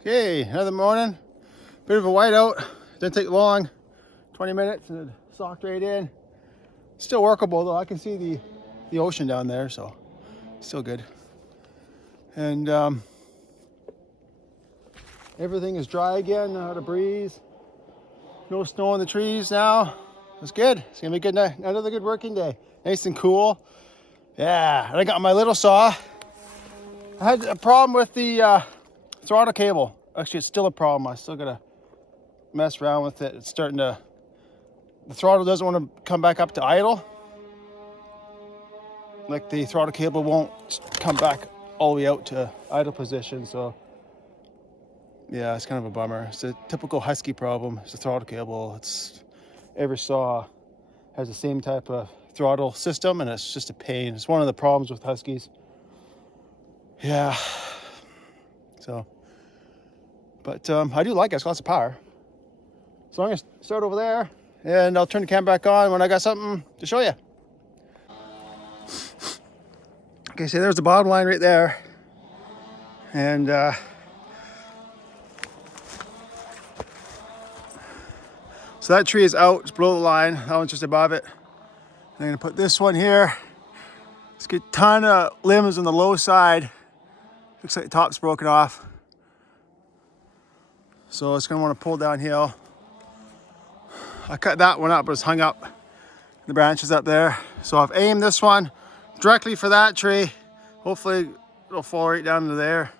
Okay, another morning. Bit of a whiteout. Didn't take long. 20 minutes and it socked right in. Still workable though. I can see the ocean down there, so still good. And everything is dry again. Not a breeze. No snow on the trees now. It's good. It's gonna be a good night. Another good working day. Nice and cool. Yeah, and I got my little saw. I had a problem with the throttle cable. Actually, it's still a problem. I still gotta mess around with it. It's starting to, the throttle doesn't want to come back up to idle. Like the throttle cable won't come back all the way out to idle position. So yeah, it's kind of a bummer. It's a typical Husky problem. It's the throttle cable. It's every saw has the same type of throttle system, and it's just a pain. It's one of the problems with Huskies. Yeah. So, but I do like it. It's got lots of power. So I'm gonna start over there, and I'll turn the camera back on when I got something to show you. Okay, so there's the bottom line right there, and so that tree is out. It's below the line. That one's just above it. I'm gonna put this one here. Let's get a ton of limbs on the low side. Looks like the top's broken off. So it's gonna want to pull downhill. I cut that one up, but it's hung up. The branches up there. So I've aimed this one directly for that tree. Hopefully it'll fall right down to there.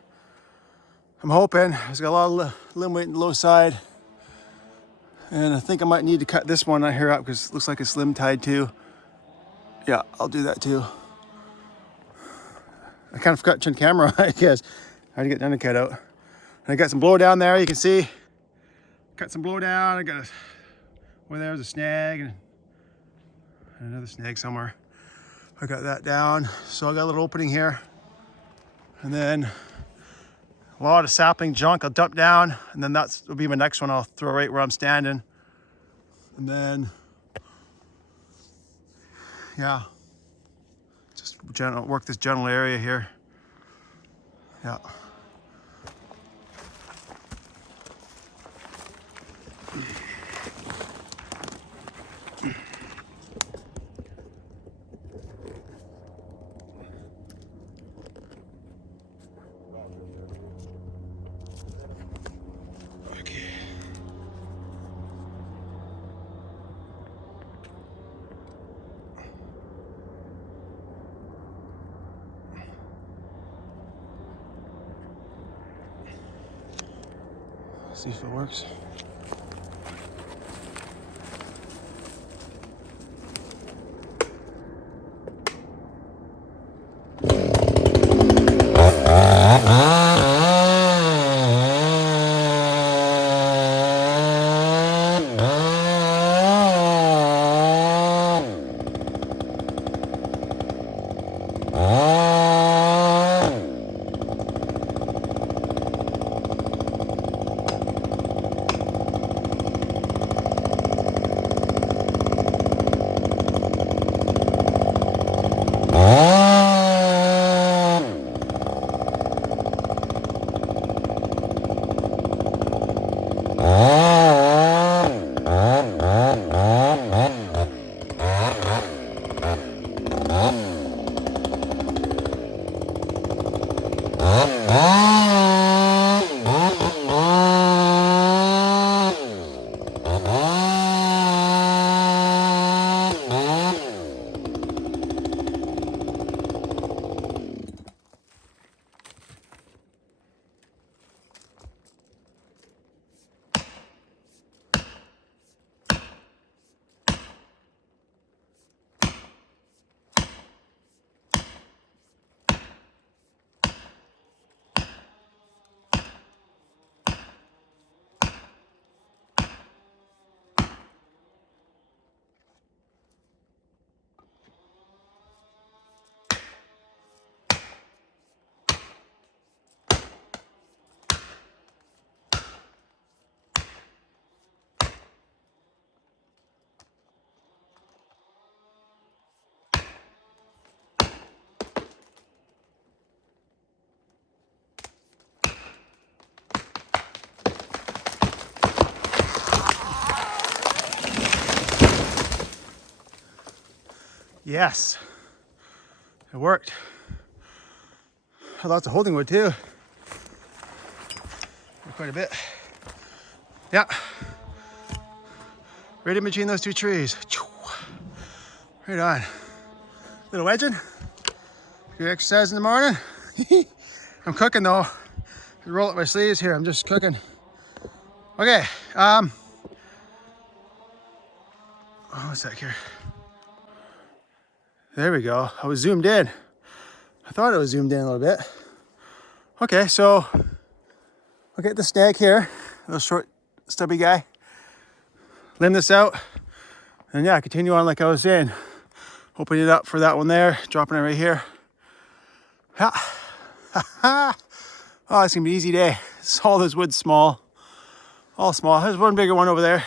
I'm hoping. It's got a lot of limb weight on the low side. And I think I might need to cut this one right here up because it looks like it's limb tied too. Yeah, I'll do that too. I kind of forgot to turn the camera on, I guess. I had to get the undercut out. And I got some blow down there, you can see. Cut some blow down. I got over there's a snag and another snag somewhere. I got that down. So I got a little opening here. And then a lot of sapling junk I'll dump down. And then will be my next one I'll throw right where I'm standing. And then, yeah, just work this general area here. Yeah. See if it works. Yes, it worked. Lots of holding wood too. Quite a bit. Yeah. Right in between those two trees. Right on. Little wedging. Good exercise in the morning. I'm cooking though. Roll up my sleeves here. I'm just cooking. Okay. One sec here. There we go. I was zoomed in. I thought it was zoomed in a little bit. Okay, so I'll get the snag here. A little short, stubby guy. Limb this out. And yeah, continue on like I was saying. Opening it up for that one there. Dropping it right here. Yeah. Oh, it's gonna be an easy day. All this wood's small. All small. There's one bigger one over there.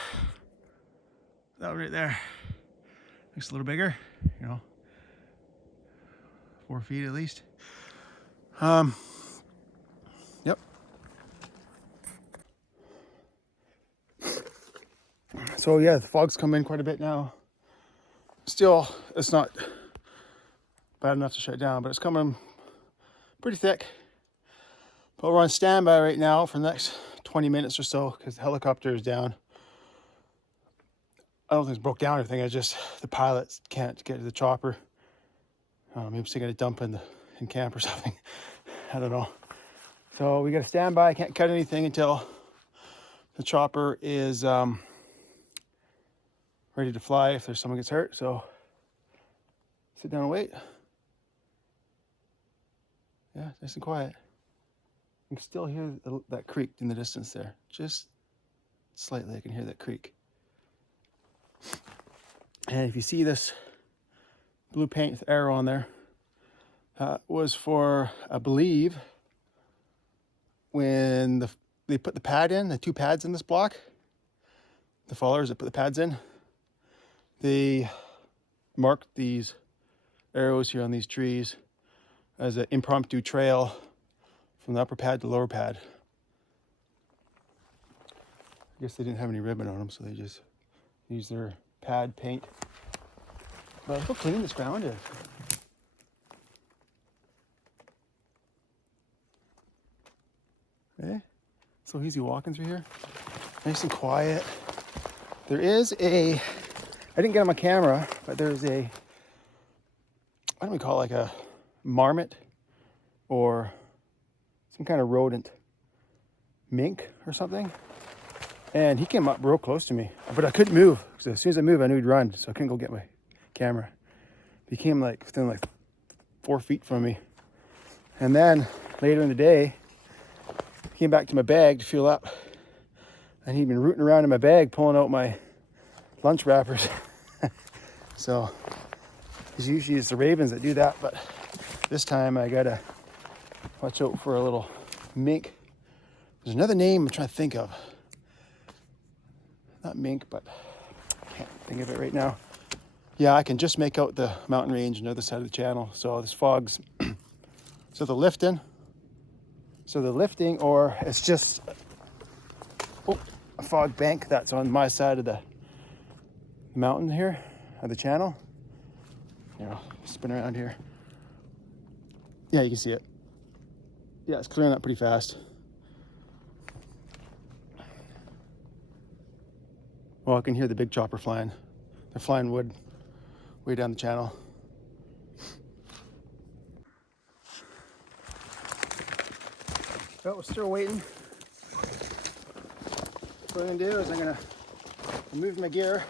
That one right there. Looks a little bigger, you know. 4 feet at least. Yep. So yeah, the fog's come in quite a bit now. Still, it's not bad enough to shut down, but it's coming pretty thick. But we're on standby right now for the next 20 minutes or so because the helicopter is down. I don't think it's broke down or anything. It's just the pilots can't get to the chopper. Maybe they got to dump in camp or something. I don't know. So we got to stand by. Can't cut anything until the chopper is ready to fly if there's someone gets hurt. So sit down and wait. Yeah, nice and quiet. You can still hear that creak in the distance there. Just slightly, I can hear that creak. And if you see this blue paint with arrow on there, was for, I believe, when they put the pad in, the 2 pads in this block, the followers that put the pads in, they marked these arrows here on these trees as an impromptu trail from the upper pad to the lower pad. I guess they didn't have any ribbon on them, so they just used their pad paint. But look how clean this ground is. Eh? So easy walking through here. Nice and quiet. There is I didn't get on my camera, but there's what do we call it, like a marmot or some kind of rodent, mink or something. And he came up real close to me, but I couldn't move. So as soon as I moved, I knew he'd run. So I couldn't go get my camera. He came within 4 feet from me. And then later in the day, he came back to my bag to fuel up. And he'd been rooting around in my bag, pulling out my lunch wrappers. So usually it's the ravens that do that, but this time I gotta watch out for a little mink. There's another name I'm trying to think of. Not mink, but I can't think of it right now. Yeah, I can just make out the mountain range on the other side of the channel. So this fog's, so the lifting, or it's just a fog bank that's on my side of the mountain here, of the channel. You know, spin around here. Yeah, you can see it. Yeah, it's clearing up pretty fast. Well, I can hear the big chopper flying. They're flying wood way down the channel. Well, we're still waiting. What I'm gonna do is I'm gonna remove my gear.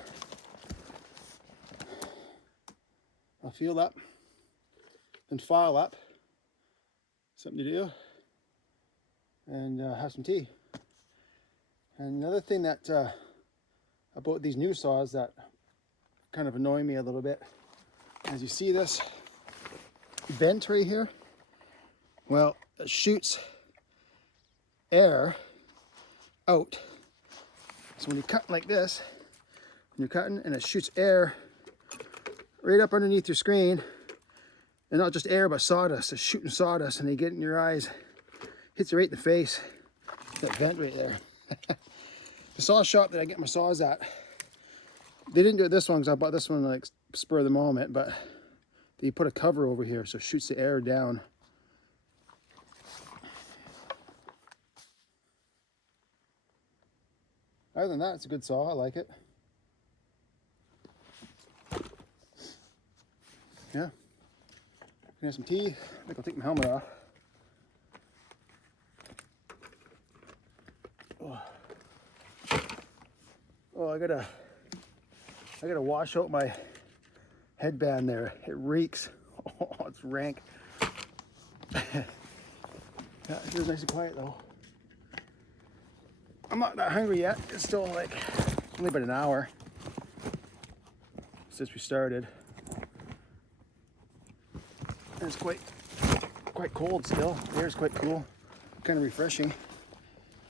I'll fuel up and file up. Something to do. And have some tea. And another thing that about these new saws that kind of annoy me a little bit, as you see this vent right here, well, it shoots air out. So when you cut like this, when you're cutting and it shoots air right up underneath your screen, and not just air but sawdust, it's shooting sawdust, and they get in your eyes, hits you right in the face. That vent right there. The saw shop that I get my saws at, they didn't do it this one because I bought this one like spur of the moment, but you put a cover over here so it shoots the air down. Other than that, it's a good saw. I like it. Yeah. Gonna have some tea. I think I'll take my helmet off. Oh, I gotta wash out my headband there. It reeks. Oh, it's rank. Yeah, it feels nice and quiet though. I'm not that hungry yet. It's still like only about an hour since we started. And it's quite cold still. The air's quite cool. Kind of refreshing.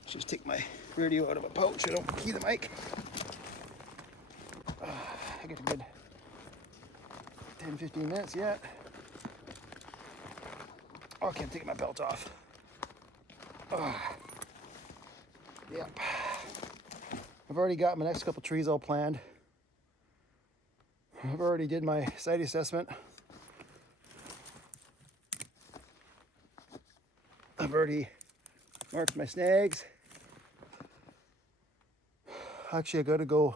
Let's just take my radio out of a pouch. I don't key the mic. I get a good 10-15 minutes yet. Okay, I'm taking my belt off. Yep. I've already got my next couple trees all planned. I've already did my site assessment. I've already marked my snags. Actually, I gotta go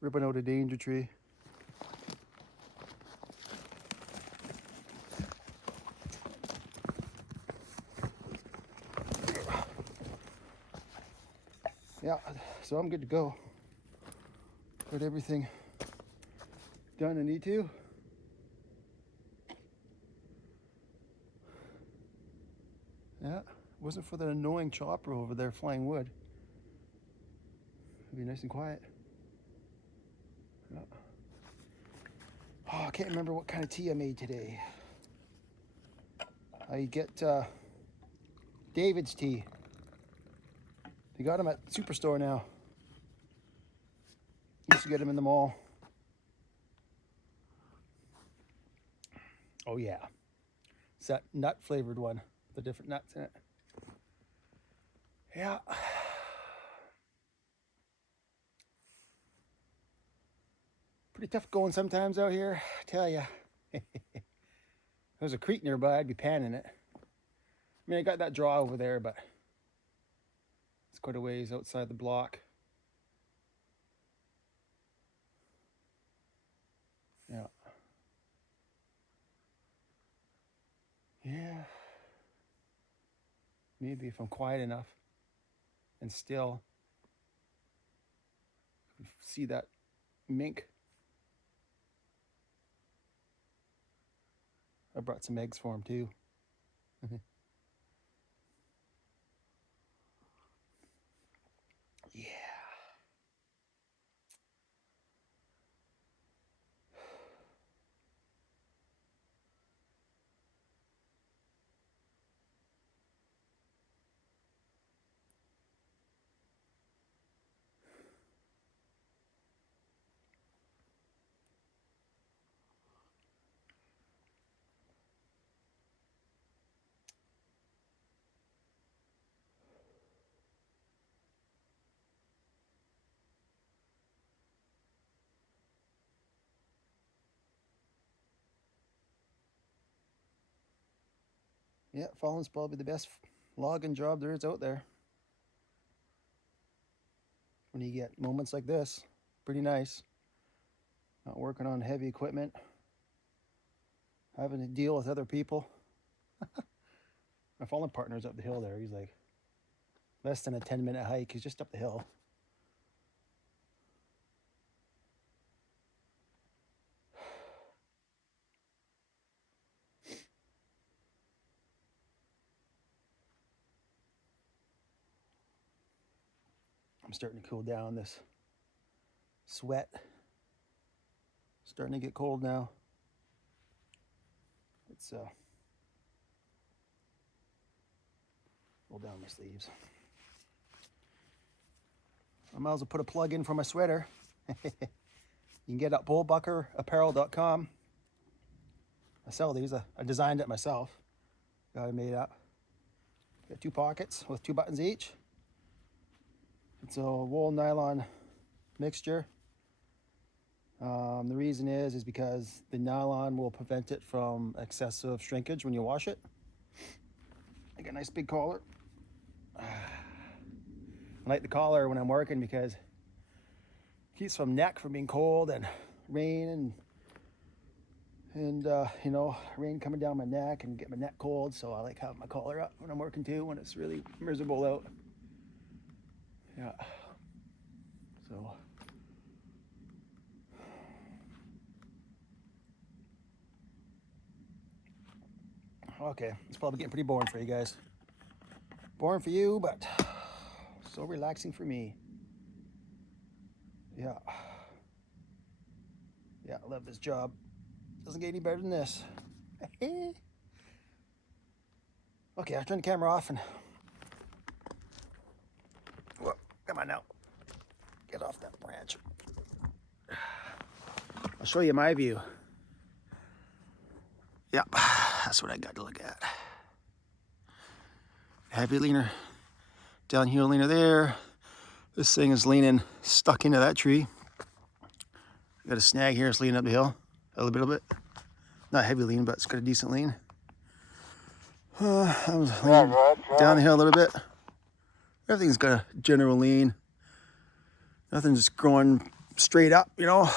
ripping out a danger tree. Yeah, so I'm good to go. Got everything done I need to. Yeah, it wasn't for that annoying chopper over there flying wood. It'd be nice and quiet. Yeah. Oh, I can't remember what kind of tea I made today. I get David's tea. They got them at Superstore now. Used to get them in the mall. Oh yeah, it's that nut flavored one, the different nuts in it. Yeah. Pretty tough going sometimes out here, I tell ya. If there's a creek nearby, I'd be panning it. I mean, I got that draw over there, but it's quite a ways outside the block. Yeah. Yeah. Maybe if I'm quiet enough and still, see that mink. I brought some eggs for him too. Yeah. Yeah, falling's probably the best logging job there is out there. When you get moments like this, pretty nice. Not working on heavy equipment, having to deal with other people. My falling partner's up the hill there. He's like less than a 10-minute hike. He's just up the hill. I'm starting to cool down. This sweat starting to get cold now. It's roll down my sleeves. I might as well put a plug in for my sweater. You can get it at bullbuckerapparel.com. I sell these. I designed it myself. Got it made up. Got 2 pockets with 2 buttons each. It's a wool nylon mixture. The reason is because the nylon will prevent it from excessive shrinkage when you wash it. I got a nice big collar. I like the collar when I'm working because it keeps my neck from being cold and rain and you know, rain coming down my neck and get my neck cold. So I like having my collar up when I'm working too, when it's really miserable out. Yeah. So. Okay, it's probably getting pretty boring for you guys. Boring for you, but so relaxing for me. Yeah. Yeah, I love this job. Doesn't get any better than this. Okay, I'll turn the camera off and... Whoa, come on now. Get off that branch. I'll show you my view. Yep, that's what I got to look at. Heavy leaner, downhill leaner there. This thing is leaning, stuck into that tree. Got a snag here, it's leaning up the hill a little bit. Not heavy lean, but it's got a decent lean. I was leaning down the hill a little bit. Everything's got a general lean. Nothing's just growing straight up, you know.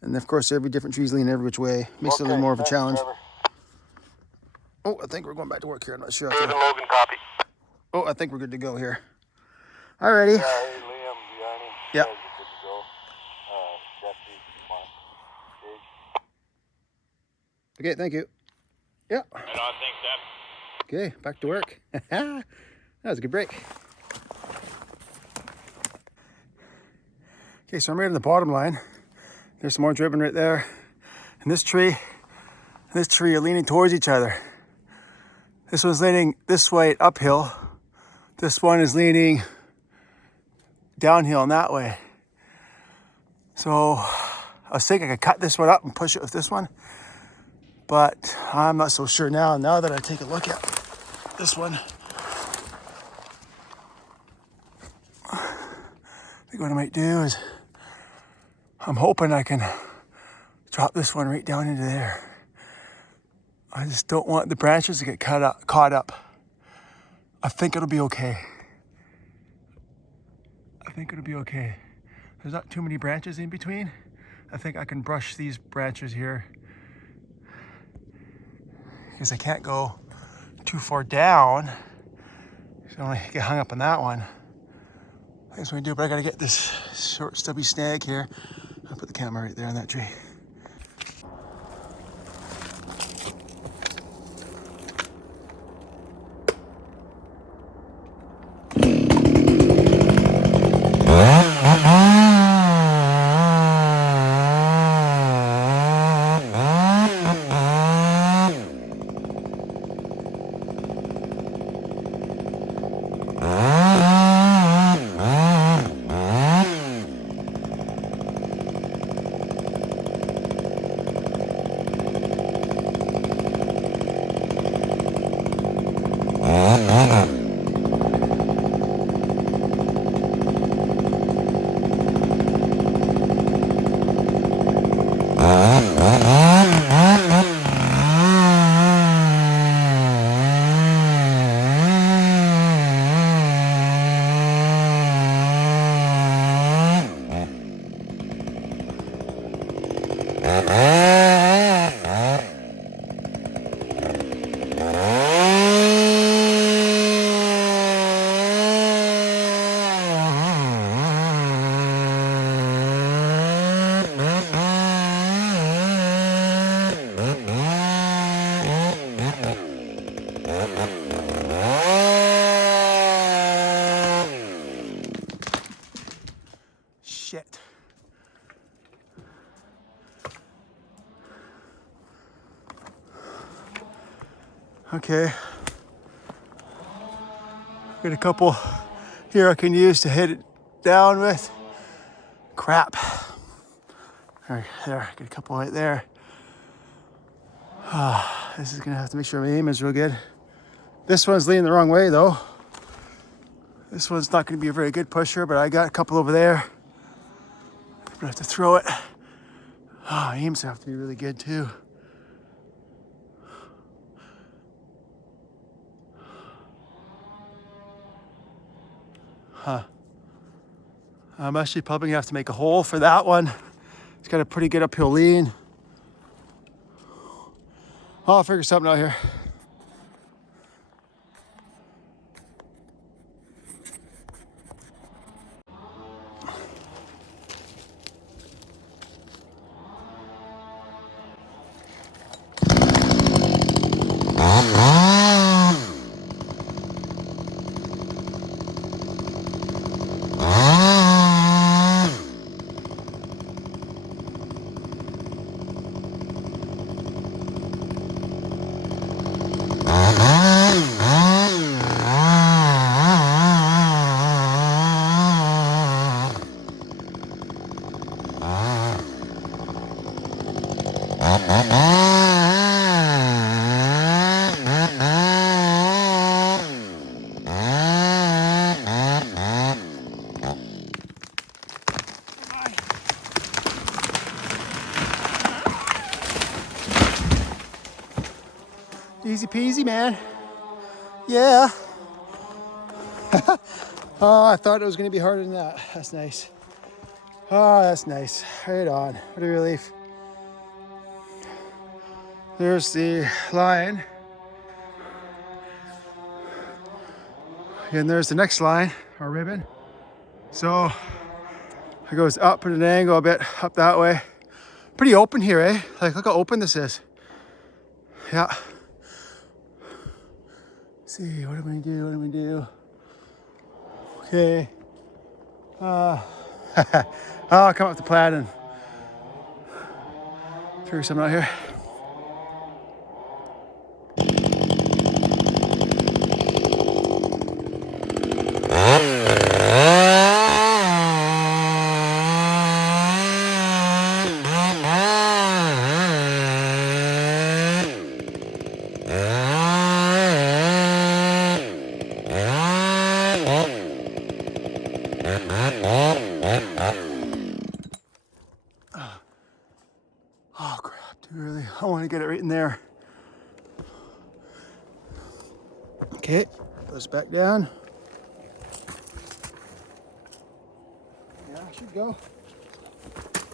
And of course, every different tree's leaning every which way. Makes it a little more of a challenge. Oh, I think we're going back to work here. I'm not sure. David Logan, copy. Oh, I think we're good to go here. Alrighty. Yeah, hey, Liam, behind him. Yeah. Good to go. Jesse, Mark, Okay, thank you. Yeah. Right on, thanks, Deb. Okay, back to work. That was a good break. Okay, so I'm right on the bottom line. There's some more driven right there. And this tree and this tree are leaning towards each other. This one's leaning this way uphill. This one is leaning downhill and that way. So I was thinking I could cut this one up and push it with this one. But I'm not so sure now that I take a look at this one. I think what I might do is I'm hoping I can drop this one right down into there. I just don't want the branches to get caught up. I think it'll be okay. I think it'll be okay. There's not too many branches in between. I think I can brush these branches here because I can't go too far down. So I only get hung up on that one. That's what I do, but I gotta get this short stubby snag here. I'll put the camera right there on that tree. Shit. Okay. Got a couple here I can use to hit it down with. Crap. All right, there, got a couple right there. This is gonna have to make sure my aim is real good. This one's leaning the wrong way though. This one's not gonna be a very good pusher, but I got a couple over there. gonna have to throw it. Oh, aims have to be really good too. Huh. I'm actually probably gonna have to make a hole for that one. It's got a pretty good uphill lean. Oh, I'll figure something out here. Easy peasy, man. Yeah. Oh, I thought it was gonna be harder than that. That's nice. Oh, that's nice. Right on. What a relief. There's the line. And there's the next line, our ribbon. So it goes up at an angle a bit, up that way. Pretty open here, eh? Like, look how open this is. Yeah. Let's see, what am I gonna do? What am I gonna do? Okay. I'll come up with the plan and figure something out here. Oh crap, dude, really? I want to get it right in there. Okay, goes back down. Yeah, I should go.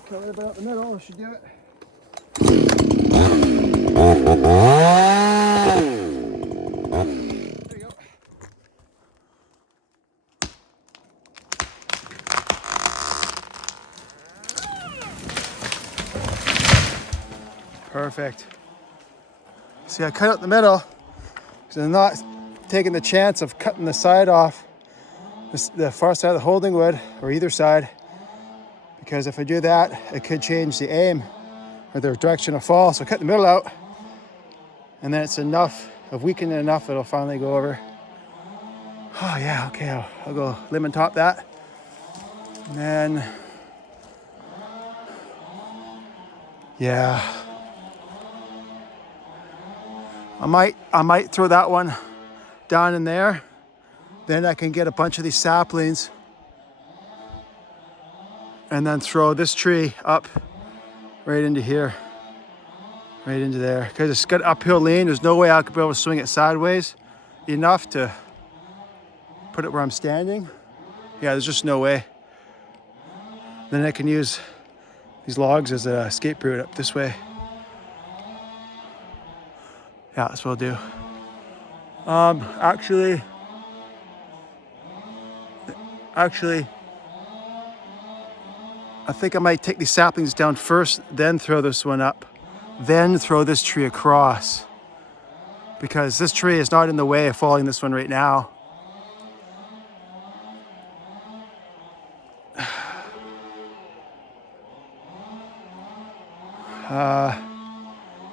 Cut a little bit out the middle, I should do it. There you go. Perfect. See, I cut out the middle because I'm not taking the chance of cutting the side off, the far side of the holding wood, or either side, because if I do that, it could change the aim or the direction of fall. So I cut the middle out, and then it's enough, I've weakened it enough, it'll finally go over. Oh yeah, okay, I'll go lemon top that. And then, yeah. I might throw that one down in there. Then I can get a bunch of these saplings and then throw this tree up right into here, right into there. Because it's got uphill lean, there's no way I could be able to swing it sideways enough to put it where I'm standing. Yeah, there's just no way. Then I can use these logs as a escape route up this way. Yeah, that's what I'll do. Actually, I think I might take these saplings down first, then throw this one up, then throw this tree across. Because this tree is not in the way of falling this one right now.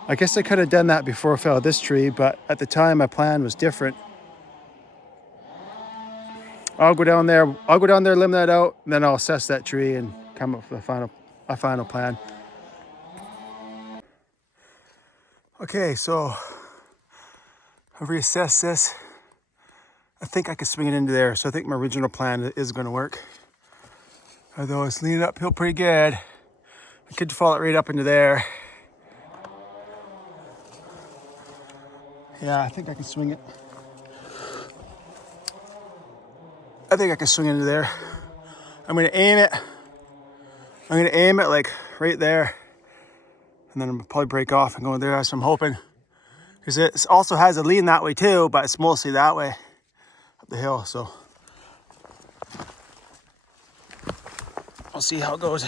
I guess I could have done that before I fell this tree, but at the time my plan was different. I'll go down there, limb that out, and then I'll assess that tree and come up with a final plan. Okay, so I've reassessed this. I think I could swing it into there, so I think my original plan is going to work. Although it's leaning uphill pretty good. I could fall it right up into there. Yeah, I think I can swing it. I think I can swing into there. I'm gonna aim it. I'm gonna aim it like right there. And then I'll probably break off and go there, so I'm hoping. Because it also has a lean that way too, but it's mostly that way, up the hill, so. I'll see how it goes.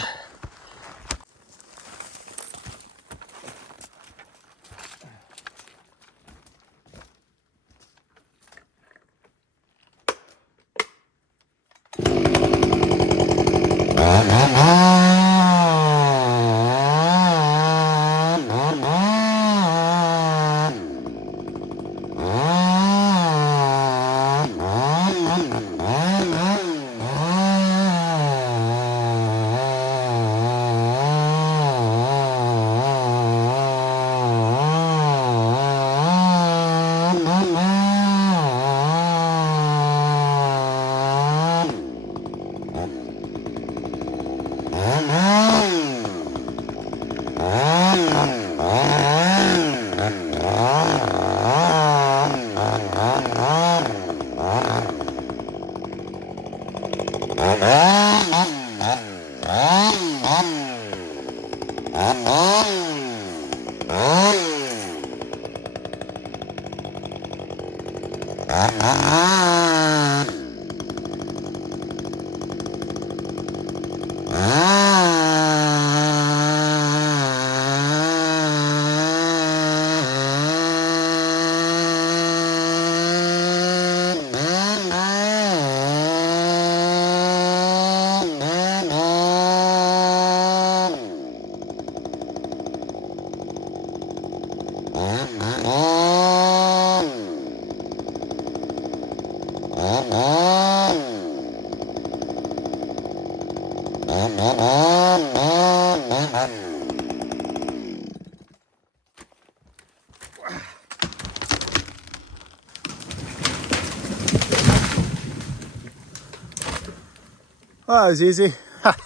Oh, that was easy.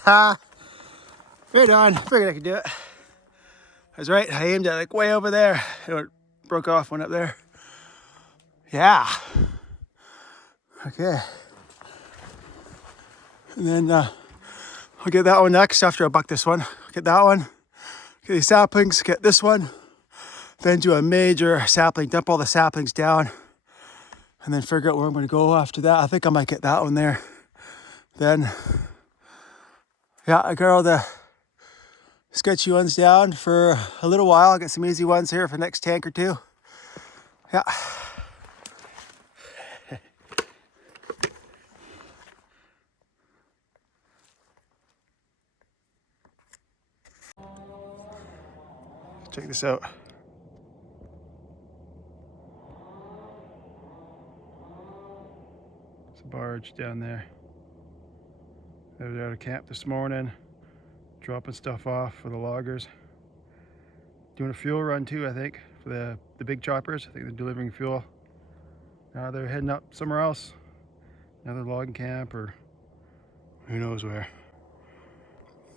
Right on. Figured I could do it. I was right. I aimed it like way over there. It broke off, went up there. Yeah. Okay. And then I'll get that one next after I buck this one. Get that one. Get these saplings. Get this one. Then do a major sapling. Dump all the saplings down. And then figure out where I'm going to go after that. I think I might get that one there. Then, yeah, I got all the sketchy ones down for a little while. I'll get some easy ones here for the next tank or two. Yeah. Check this out. It's a barge down there. They were out of camp this morning, dropping stuff off for the loggers. Doing a fuel run too, I think, for the big choppers. I think they're delivering fuel. Now they're heading up somewhere else. Another logging camp or who knows where.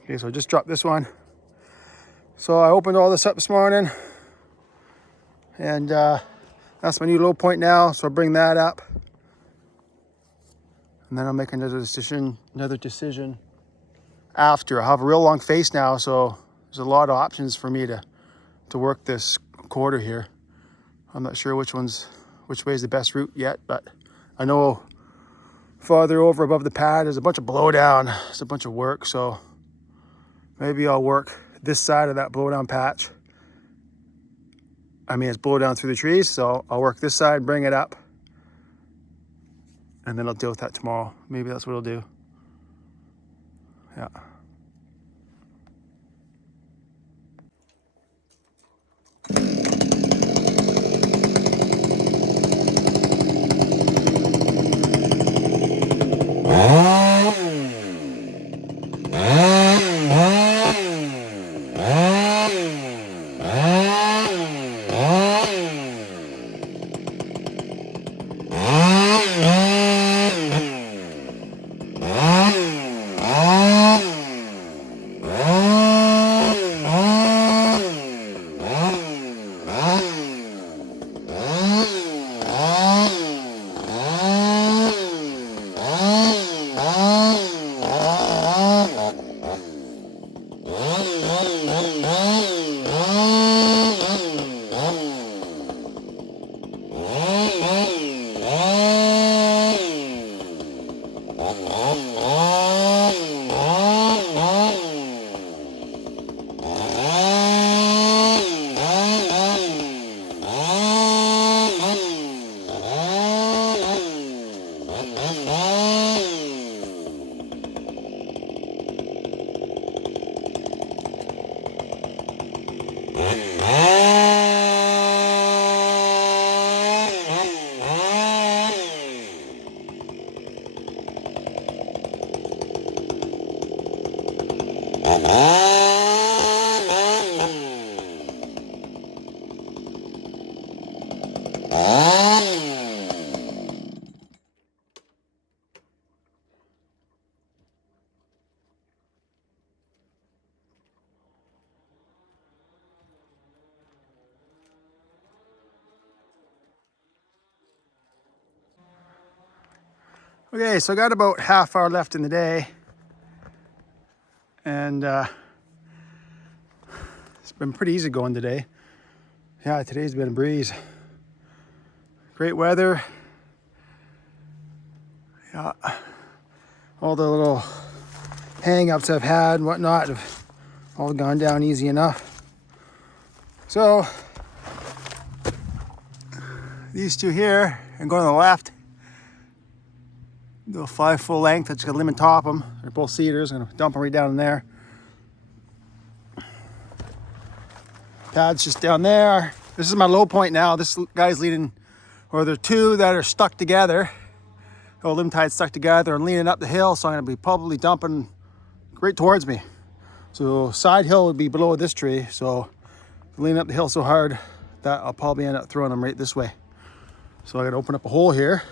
Okay, so I just dropped this one. So I opened all this up this morning. And that's my new low point now, so I'll bring that up. And then I'll make another decision after. I have a real long face now, so there's a lot of options for me to work this quarter here. I'm not sure which way is the best route yet, but I know farther over above the pad there's a bunch of blowdown. It's a bunch of work, so maybe I'll work this side of that blowdown patch. I mean, it's blowdown through the trees, so I'll work this side, bring it up, and then I'll deal with that tomorrow. Maybe that's what I'll do. Yeah. Okay, so I got about half hour left in the day, and it's been pretty easy going today. Yeah, today's been a breeze. Great weather. Yeah, all the little hang-ups I've had and whatnot have all gone down easy enough. So these two here, and going to the left, go 5 full length. I just got to limb and top them. They're both cedars. I'm gonna dump them right down in there. Pad's just down there. This is my low point now. This guy's leading, or there are two that are stuck together. Oh, limb tied stuck together and leaning up the hill. So I'm gonna be probably dumping right towards me. So side hill would be below this tree. So leaning up the hill so hard that I'll probably end up throwing them right this way. So I gotta open up a hole here,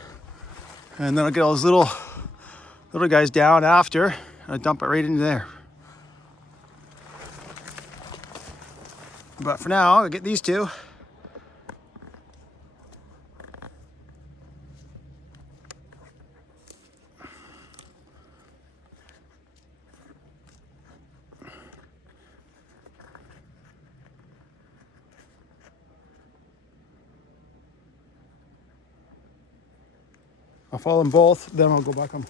and then I'll get all those little guys down after. I dump it right into there. But for now, I'll get these two. I'll follow them both, then I'll go back on.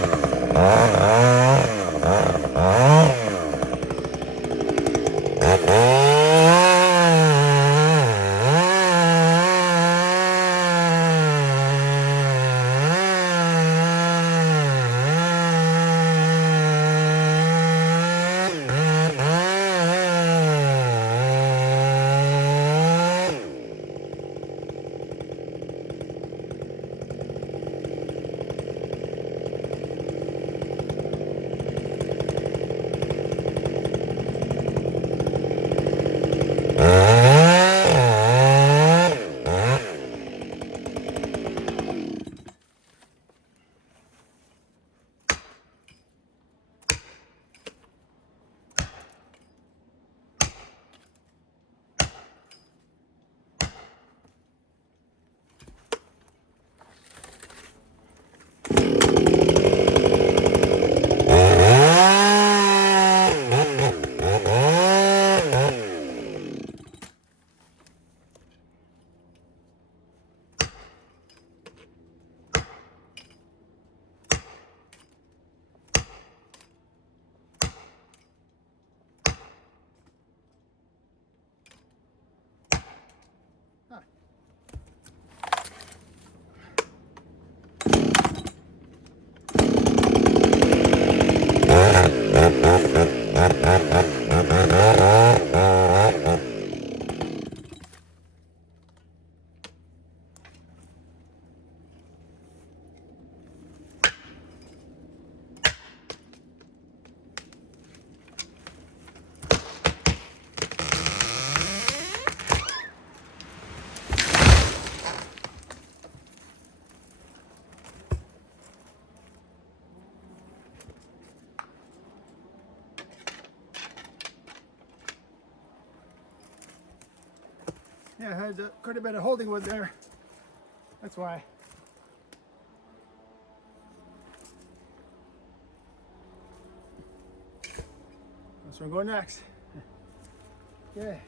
Uh-huh. Yeah, I had quite a bit of holding wood there. That's why. That's where I'm going next. Okay.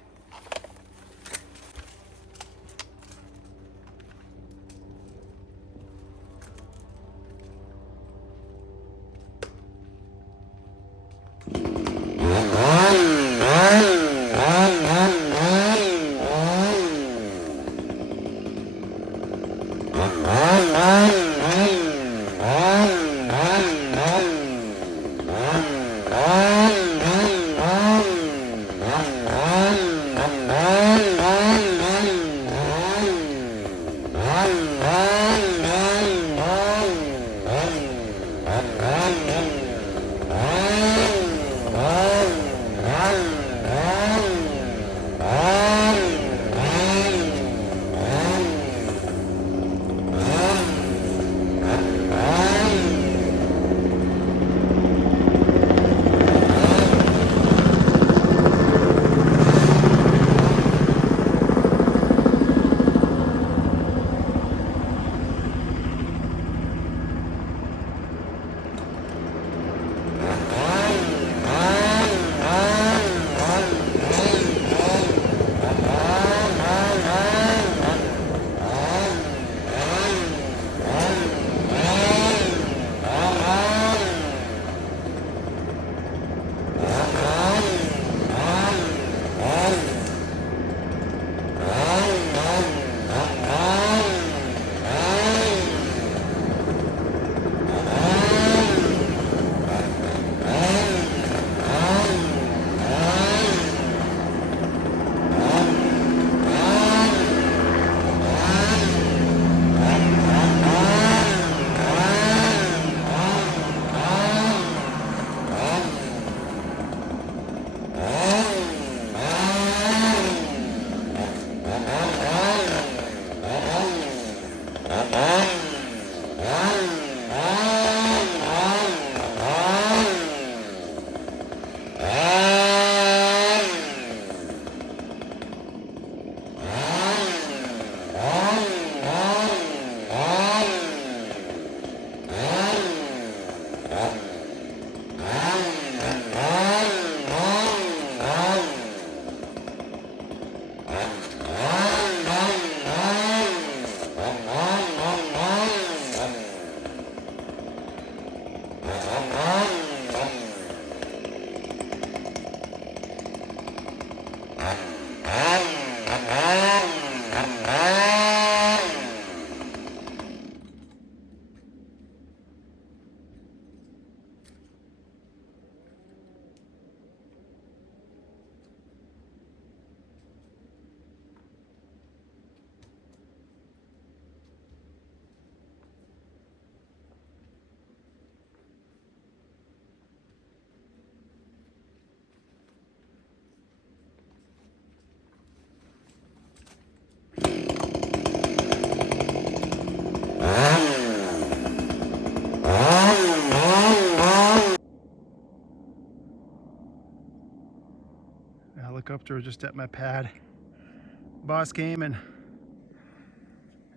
The helicopter was just at my pad. Boss came and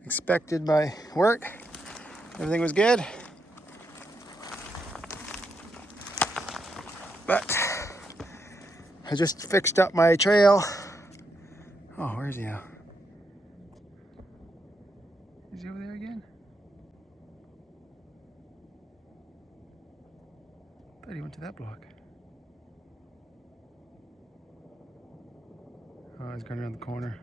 inspected my work. Everything was good. But I just fixed up my trail. Oh, where is he now? Is he over there again? I thought he went to that block. Oh, he's going around the corner.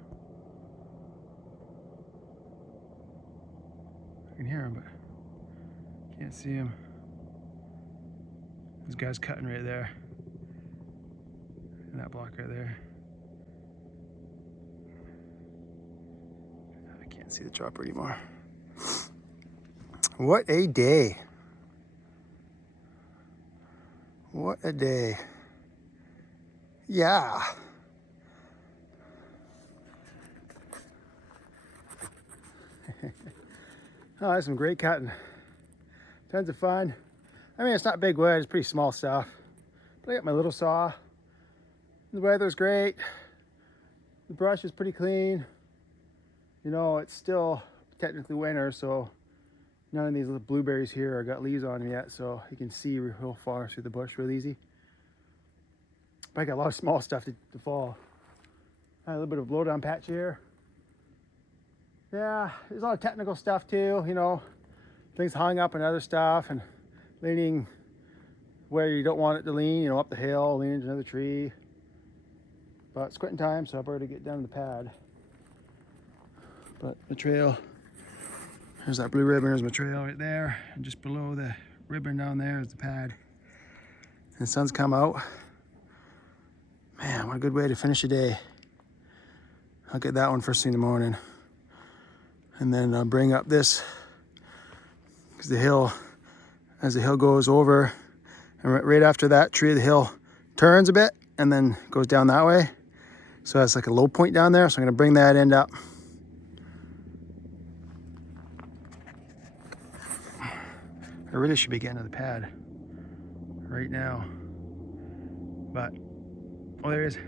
I can hear him, but can't see him. This guy's cutting right there. In that block right there. I can't see the chopper anymore. What a day. What a day. Yeah. Oh, that's some great cutting. Tons of fun. I mean, it's not big wood, it's pretty small stuff. But I got my little saw. The weather's great. The brush is pretty clean. You know, it's still technically winter, so none of these little blueberries here are got leaves on them yet, so you can see real far through the bush real easy. But I got a lot of small stuff to fall. A little bit of blowdown patch here. Yeah, there's a lot of technical stuff too, you know, things hung up and other stuff, and leaning where you don't want it to lean, you know, up the hill, lean into another tree. But it's quitting time, so I better get down to the pad. But the trail, there's that blue ribbon, there's my trail right there, and just below the ribbon down there is the pad. And the sun's come out. Man, what a good way to finish a day. I'll get that one first thing in the morning. And then I'll bring up this, because the hill, as the hill goes over, and right after that tree, the hill turns a bit and then goes down that way. So that's like a low point down there. So I'm gonna bring that end up. I really should be getting to the pad right now. But, oh, there he is.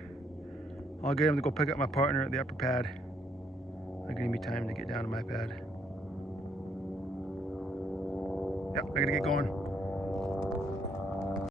I'll get him to go pick up my partner at the upper pad. Not gonna give me time to get down to my pad. Yep, I gotta get going.